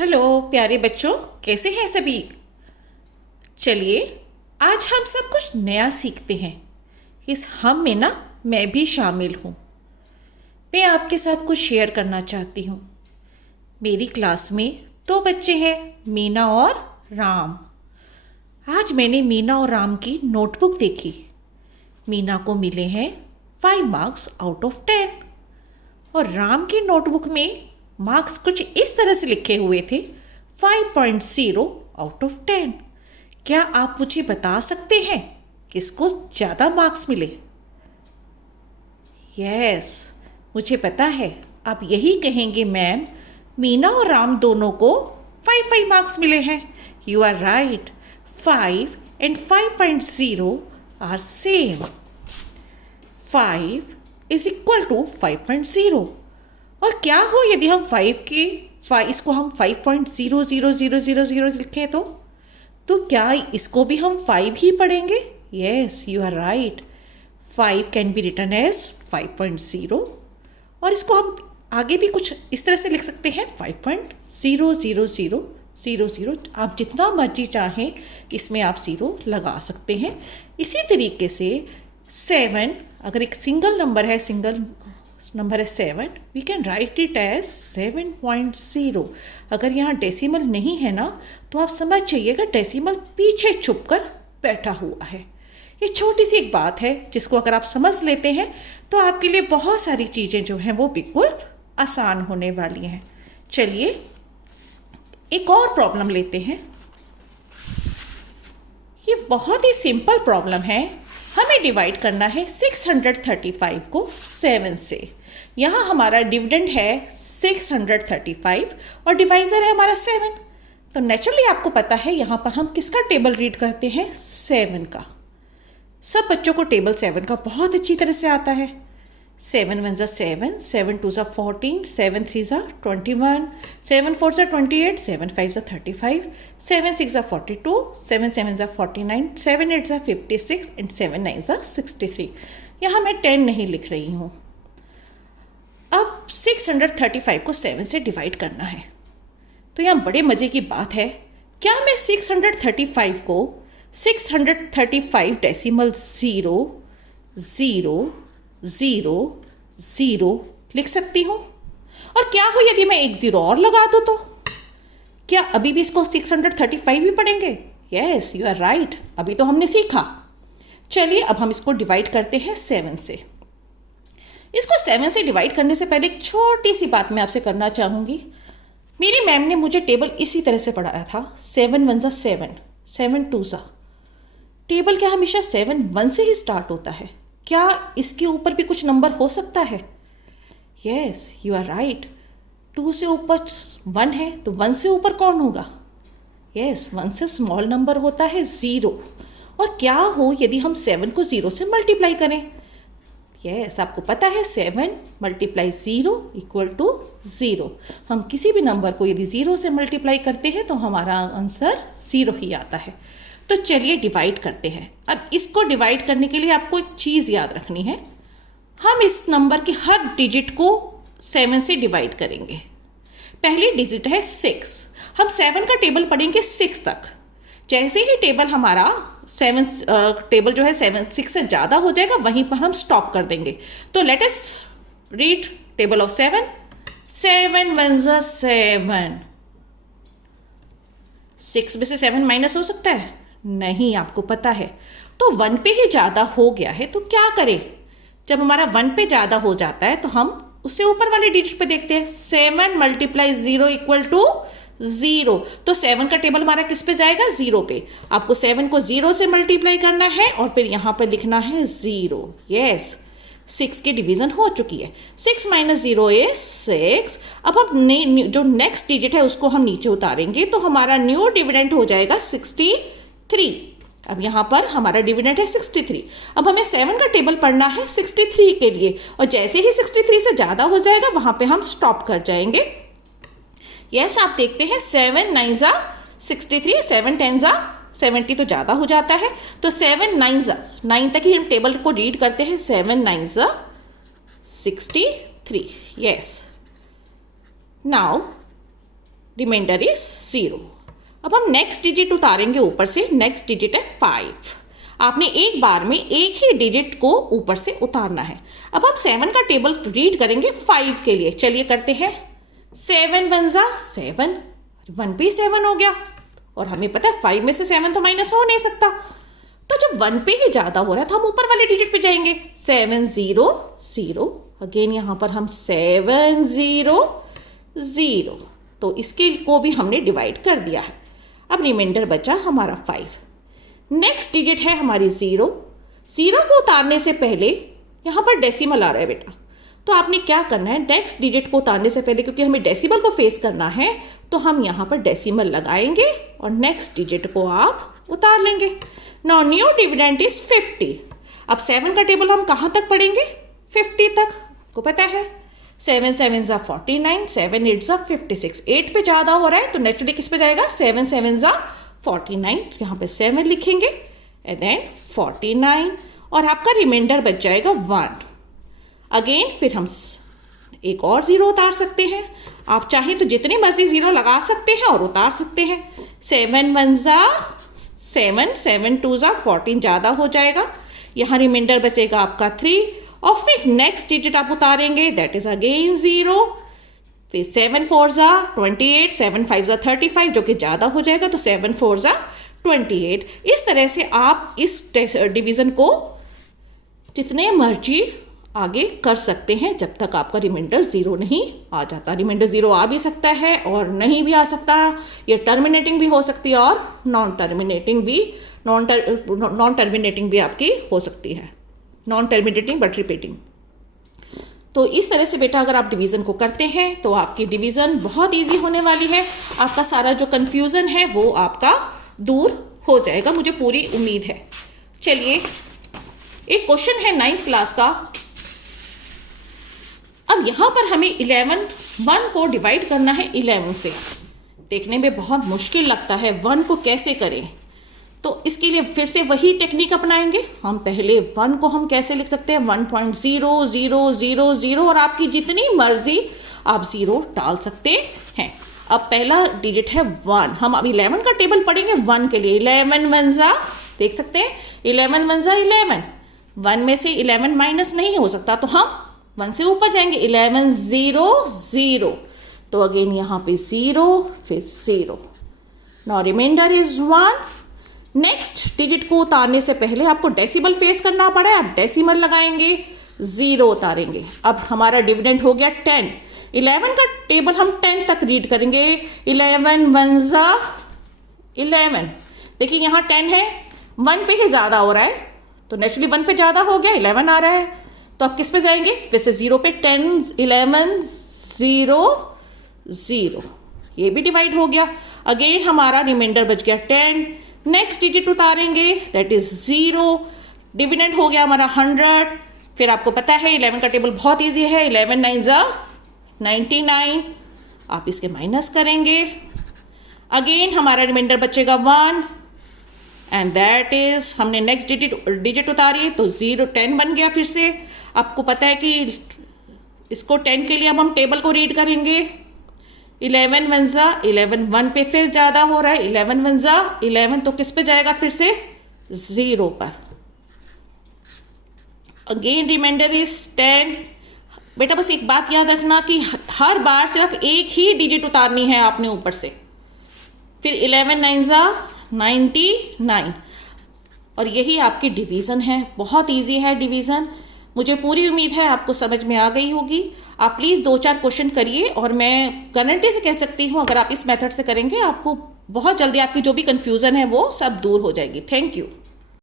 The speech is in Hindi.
हेलो प्यारे बच्चों, कैसे हैं सभी। चलिए आज हम सब कुछ नया सीखते हैं। इस हम में ना मैं भी शामिल हूँ। मैं आपके साथ कुछ शेयर करना चाहती हूँ। मेरी क्लास में दो बच्चे हैं, मीना और राम। आज मैंने मीना और राम की नोटबुक देखी। मीना को मिले हैं 5 मार्क्स आउट ऑफ 10 और राम की नोटबुक में मार्क्स कुछ इस तरह से लिखे हुए थे 5.0 आउट ऑफ 10। क्या आप मुझे बता सकते हैं किसको ज़्यादा मार्क्स मिले? यस, मुझे पता है आप यही कहेंगे मैम, मीना और राम दोनों को 5 मार्क्स मिले हैं। You are right, 5 and 5.0 are same. 5 is equal to 5.0। और क्या हो यदि हम इसको हम 5.00000 लिखें तो क्या इसको भी हम 5 ही पढ़ेंगे? Yes, you are right, 5 can be written as 5.0 और इसको हम आगे भी कुछ इस तरह से लिख सकते हैं 5.00000। आप जितना मर्जी चाहें इसमें आप 0 लगा सकते हैं। इसी तरीके से 7, अगर एक सिंगल नंबर है 7, we can write it as 7.0। अगर यहाँ डेसिमल नहीं है ना तो आप समझ जाइएगा डेसिमल पीछे छुप कर बैठा हुआ है। ये छोटी सी एक बात है जिसको अगर आप समझ लेते हैं तो आपके लिए बहुत सारी चीज़ें जो हैं वो बिल्कुल आसान होने वाली हैं। चलिए एक और प्रॉब्लम लेते हैं। ये बहुत ही सिंपल प्रॉब्लम है। हमें डिवाइड करना है 635 को 7 से। यहाँ हमारा डिविडेंड है 635 और डिवाइज़र है हमारा 7। तो नेचुरली आपको पता है यहाँ पर हम किसका टेबल रीड करते हैं? 7 का। सब बच्चों को टेबल 7 का बहुत अच्छी तरह से आता है। 7 1 7, 7 2 14, 7 3 21, 7 4 28, 7 5 35, 7 6 42, 7 7 49, 7 8 56 and 7 9 63। यहाँ मैं 10 नहीं लिख रही हूँ। अब 635 को 7 से डिवाइड करना है। तो यहाँ बड़े मज़े की बात है, क्या मैं 635 को 635 डेसिमल 0 0 0 0 लिख सकती हूँ? और क्या हो यदि मैं एक 0 और लगा दूँ तो क्या अभी भी इसको 635 ही पढ़ेंगे? यस, यू आर राइट, अभी तो हमने सीखा। चलिए अब हम इसको डिवाइड करते हैं 7 से। इसको 7 से डिवाइड करने से पहले एक छोटी सी बात मैं आपसे करना चाहूँगी। मेरी मैम ने मुझे टेबल इसी तरह से पढ़ाया था, 7 1 7, 7 2। टेबल क्या हमेशा 7 1 से ही स्टार्ट होता है? क्या इसके ऊपर भी कुछ नंबर हो सकता है? यस, यू आर राइट, 2 से ऊपर 1 है तो 1 से ऊपर कौन होगा? यस, 1 से स्मॉल नंबर होता है 0। और क्या हो यदि हम 7 को 0 से मल्टीप्लाई करें? यस, आपको पता है 7 × 0 = 0। हम किसी भी नंबर को यदि 0 से मल्टीप्लाई करते हैं तो हमारा आंसर 0 ही आता है। तो चलिए डिवाइड करते हैं। अब इसको डिवाइड करने के लिए आपको एक चीज़ याद रखनी है। हम इस नंबर की हर डिजिट को 7 से डिवाइड करेंगे। पहली डिजिट है 6। हम 7 का टेबल पढ़ेंगे 6 तक। जैसे ही टेबल हमारा 7 जो है 6 से ज़्यादा हो जाएगा वहीं पर हम स्टॉप कर देंगे। तो let us read table of 7। 7 1 7। 6 में से 7 माइनस हो सकता है? नहीं, आपको पता है। तो 1 पे ही ज़्यादा हो गया है तो क्या करें? जब हमारा 1 पे ज़्यादा हो जाता है तो हम उससे ऊपर वाले डिजिट पे देखते हैं। 7 × 0 = 0। तो 7 का टेबल हमारा किस पे जाएगा? 0 पे। आपको 7 को 0 से मल्टीप्लाई करना है और फिर यहाँ पर लिखना है 0। यस, 6 की डिवीज़न हो चुकी है। 6 - 0 is 6। अब हम जो नेक्स्ट डिजिट है उसको हम नीचे उतारेंगे तो हमारा न्यू डिविडेंड हो जाएगा 63। अब यहाँ पर हमारा डिविडेंड है 63। अब हमें 7 का टेबल पढ़ना है 63 के लिए और जैसे ही 63 से ज़्यादा हो जाएगा वहाँ पे हम स्टॉप कर जाएंगे। यस, आप देखते हैं 7 9 63, 7 10 70 तो ज़्यादा हो जाता है। तो 7 9 तक ही हम टेबल को रीड करते हैं। 7 9 63। Yes, now reminder is 0। अब हम नेक्स्ट डिजिट उतारेंगे ऊपर से, नेक्स्ट डिजिट है 5। आपने एक बार में एक ही डिजिट को ऊपर से उतारना है। अब हम 7 का टेबल रीड करेंगे 5 के लिए। चलिए करते हैं। 7 1 जा 7, 1 पे 7 हो गया, और हमें पता है 5 में से 7 तो माइनस हो नहीं सकता, तो जब 1 पे ही ज़्यादा हो रहा है तो हम ऊपर वाले डिजिट पे जाएंगे। 7 0 0, अगेन यहाँ पर हम 7 0 0, तो इसके को भी हमने डिवाइड कर दिया है। अब रिमाइंडर बचा हमारा 5। नेक्स्ट डिजिट है हमारी 0। 0 को उतारने से पहले यहाँ पर डेसिमल आ रहा है बेटा, तो आपने क्या करना है, नेक्स्ट डिजिट को उतारने से पहले, क्योंकि हमें डेसिमल को फेस करना है, तो हम यहाँ पर डेसिमल लगाएंगे और नेक्स्ट डिजिट को आप उतार लेंगे। Now new dividend is 50। अब 7 का टेबल हम कहाँ तक पढ़ेंगे, 50 तक, को पता है। 7 7 जा 49, 7 8 जा 56, 8 पे ज़्यादा हो रहा है तो नेचुरली किस पे जाएगा, 7 7 जा 49, यहाँ पे 7 लिखेंगे एंड देन 49, और आपका रिमाइंडर बच जाएगा 1। अगेन फिर हम एक और 0 उतार सकते हैं। आप चाहें तो जितनी मर्जी 0 लगा सकते हैं और उतार सकते हैं। 7 1 जा 7, 7 2 जा 14 ज़्यादा हो जाएगा, यहाँ रिमाइंडर बचेगा आपका 3, और फिर नेक्स्ट डिजिट आप उतारेंगे, दैट इज अगेन 0। फिर 7 4 जा 28, 7 5 जा 35, जो कि ज़्यादा हो जाएगा, तो 7 4 जा 28। इस तरह से आप इस डिवीज़न को जितने मर्जी आगे कर सकते हैं जब तक आपका रिमाइंडर 0 नहीं आ जाता। रिमाइंडर 0 आ भी सकता है और नहीं भी आ सकता, ये टर्मिनेटिंग भी हो सकती है और नॉन टर्मिनेटिंग भी आपकी हो सकती है, नॉन टर्मिनेटिंग बट रिपीटिंग। तो इस तरह से बेटा अगर आप डिवीज़न को करते हैं तो आपकी डिवीज़न बहुत ईजी होने वाली है, आपका सारा जो कन्फ्यूज़न है वो आपका दूर हो जाएगा, मुझे पूरी उम्मीद है। चलिए एक क्वेश्चन है 9th क्लास का। अब यहाँ पर हमें 1 को डिवाइड करना है 11 से। देखने में बहुत मुश्किल लगता है 1 को कैसे करें, तो इसके लिए फिर से वही टेक्निक अपनाएंगे। हम पहले 1 को हम कैसे लिख सकते हैं, 1.0000, और आपकी जितनी मर्जी आप 0 डाल सकते हैं। अब पहला डिजिट है 1, हम अब 11 का टेबल पढ़ेंगे 1 के लिए। 11 1 जा, देख सकते हैं 11 1 जा 11, 1 में से 11 माइनस नहीं हो सकता, तो हम 1 से ऊपर जाएंगे। 11 0 0, तो अगेन यहाँ पे 0 फिर 0। Now reminder is 1। Next digit को उतारने से पहले आपको डेसिमल फेस करना पड़ा है, आप डेसिमल लगाएंगे, 0 उतारेंगे। अब हमारा डिविडेंड हो गया 10। 11 का टेबल हम 10 तक रीड करेंगे। 11 1 जा 11, देखिए यहाँ 10 है, 1 पे ही ज़्यादा हो रहा है, तो नेचुरली 1 पे ज़्यादा हो गया, 11 आ रहा है, तो आप किस पे जाएंगे, फिर से 0 पे। 10 11 0 0, ये भी डिवाइड हो गया। अगेन हमारा रिमाइंडर बच गया 10। नेक्स्ट डिजिट उतारेंगे, दैट इज 0, डिविडेंड हो गया हमारा 100। फिर आपको पता है 11 का टेबल बहुत इजी है, 11 9 जा 99, आप इसके माइनस करेंगे। अगेन हमारा रिमाइंडर बचेगा 1 एंड दैट इज, हमने नेक्स्ट डिजिट उतारी तो 0 10 बन गया। फिर से आपको पता है कि इसको 10 के लिए अब हम टेबल को रीड करेंगे। 11 1 जा 11, 1 पे फिर ज़्यादा हो रहा है, 11 1 जा 11, तो किस पे जाएगा, फिर से 0 पर। Again reminder is 10। बेटा बस एक बात याद रखना कि हर बार सिर्फ एक ही डिजिट उतारनी है आपने ऊपर से। फिर 11 9 जा 99, और यही आपकी डिवीज़न है। बहुत इजी है डिवीज़न, मुझे पूरी उम्मीद है आपको समझ में आ गई होगी। आप प्लीज़ 2-4 क्वेश्चन करिए, और मैं गारंटी से कह सकती हूँ अगर आप इस मेथड से करेंगे आपको बहुत जल्दी आपकी जो भी कन्फ्यूज़न है वो सब दूर हो जाएगी। Thank you.